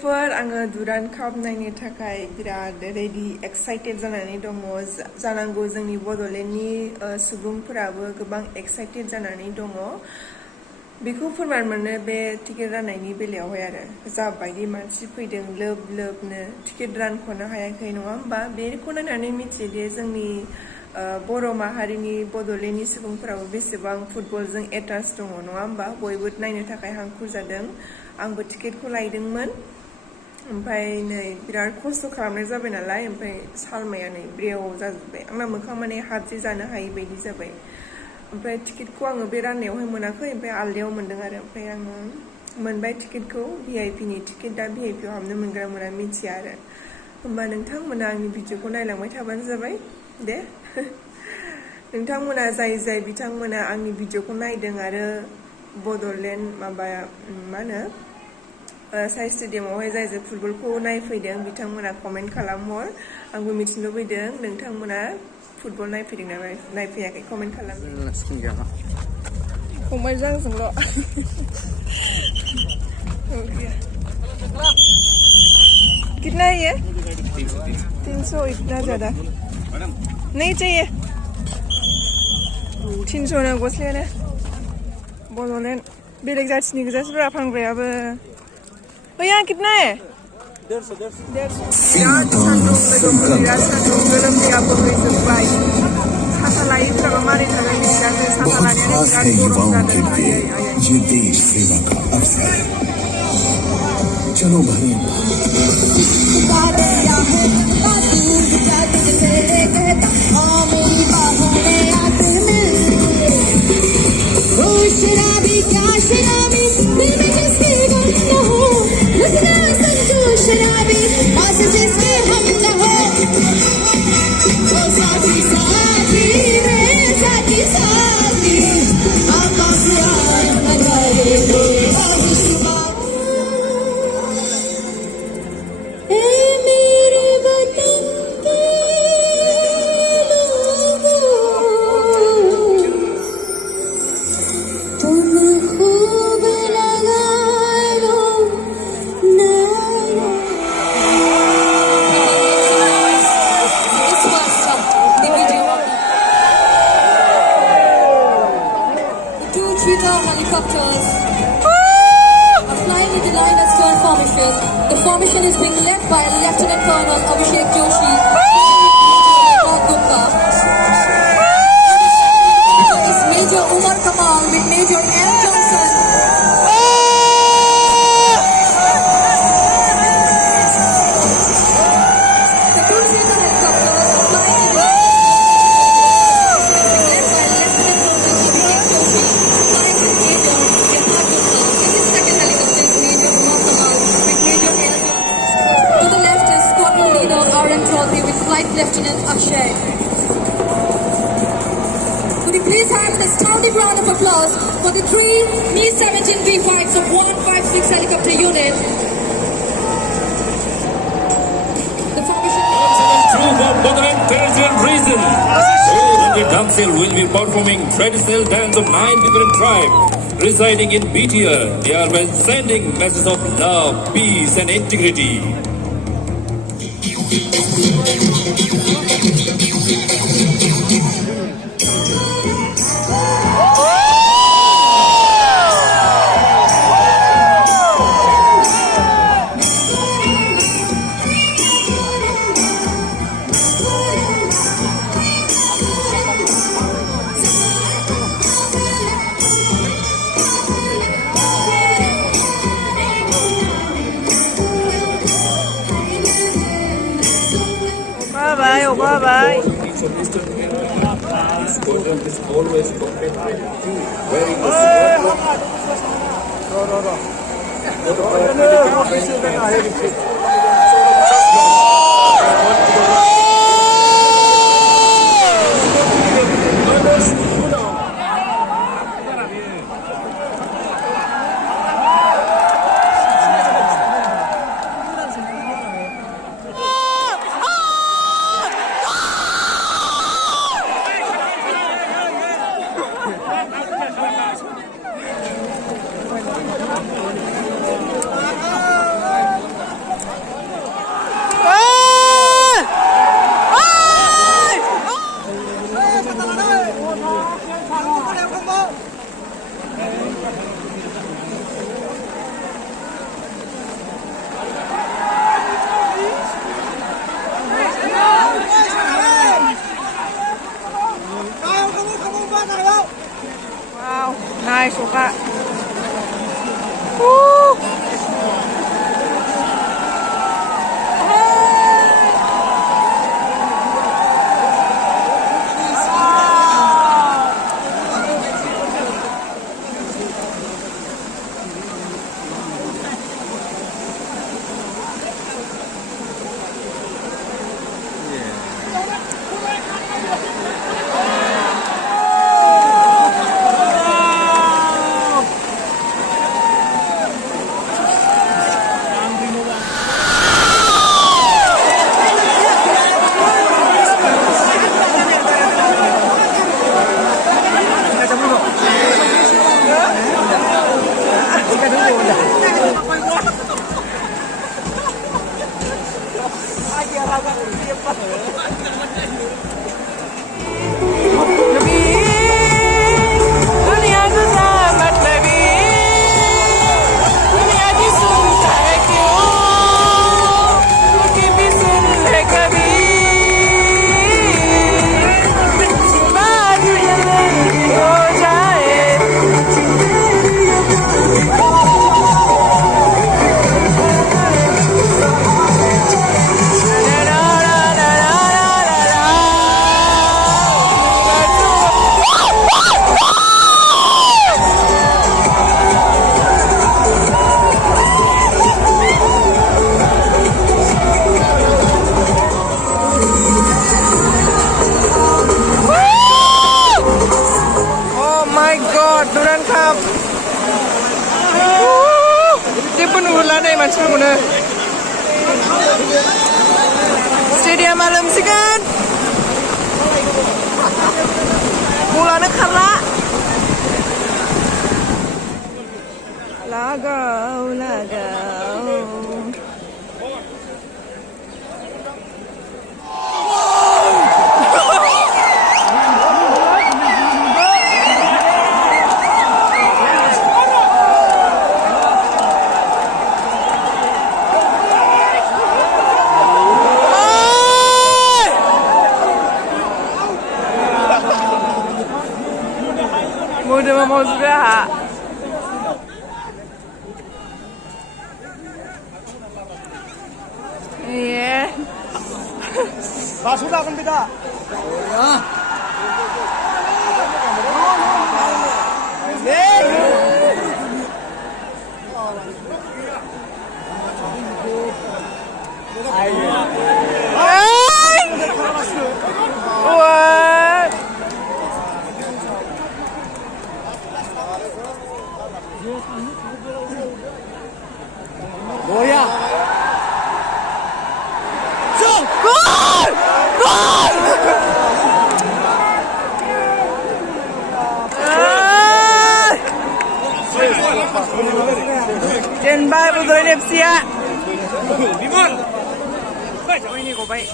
लोगोफोर आङो दुरान्ड काप नायनो थाखाय बिराद रेडि एक्साइटेड जानानै दङ जानांगौ जोंनि बड'लेण्डनि सुबुंफोराबो गोबां एक्साइटेड जानानै दङ बेखौ फोरमान मोनो बे टिकेट राननायनि बेलायावहाय आरो जाबायदि मानसि फैदों लोब लोबनो टिकेट रानख'नो हायाखै नङा होमबा बेखौ नायनानै मिथियोदि जोंनि बर' माहारिनि बड'लेण्डनि सुबुंफोराबो बेसेबां फुटबलजों एटाच दङ नङा होमबा बयबो नायनो थाखाय हांखुर जादों आंबो टिकेटखौ लायदोंमोन ओमफ्राय नै बिराद खस्थ' खालामनाय जाबाय नालाय ओमफ्राय सालमाया नै ब्रेव जाजोब्बाय आंना मोखां माने हाद्रि जानो हायि बायदि जाबाय ओमफ्राय टिकेटखौ आङो बे राननायावहाय मोनाखै ओमफ्राय आलदायाव मोनदों आरो ओमफ्राय आङो मोनबाय टिकेटखौ भिआइपिनि टिकेट दा भिआइपिआव हाबनो मोनग्रा मोना मिथिया आरो होमबा नोंथांमोना आंनि भिडिअखौ नायलांबाय थाबानो जाबाय दे नोंथांमोना जाय बिथांमोना आंनि भिडिअखौ नायदों आरो बड'लेण्ड माबाया मा होनो साइ स्टेडियामावहाय जाय फुटबलखौ नायफैदों बिथांमोना कमेन्ट खालामहर आंबो मिथिनो लुबैदों नोंथांमोना फुटबल नायफैदों ना नायफैयाखै कमेन्ट खालाम फंबायजों आंजोंल' कितना है ये 300 इतना ज़्यादा नहीं चाहिए 300 ना गस्लायानो बड'लेण्ड बेलेग जाथिनि गोजासोब्रा फानग्रायाबो भैया कितना है 150 बिराद सान्दुं लोगोफोर बिराद सान्दुं गोलोमदैया बोहैजोब्बाय साथा लायैफोराबो मारै थागोन मिथियाखै साथा लानायानो बिराद गरम जादों ये देश सेवा का अवसर है चलो भाई helicopters are flying in the line as turn formation. The formation is being led by Lieutenant Colonel Abhishek Joshi. Durand Cup. Is Major Umar Kamal with Major M. Johnson. The two-seater helicopters are flying in the line. Lieutenant Akshay. Could you please have an astounding round of applause for the three Mi-17 V5s of 156 helicopter unit. The formation troop of Durand territorial region. The Damsel will be performing traditional dance of 9 different tribes residing in BTR. They are sending messages of love, peace and integrity. Bye-bye. Squadron is always competitive, wearing the नुला नै मानसिफोरखौनो स्टेडियामा लोमसिगोन बलानो खारला लागाव लागाव मोदोमा मावजोबो आंहा Masukkan kita. Boya. Gol! Gol! Jenbai Budolin FC ya. Limon. Baik, ini kau baik.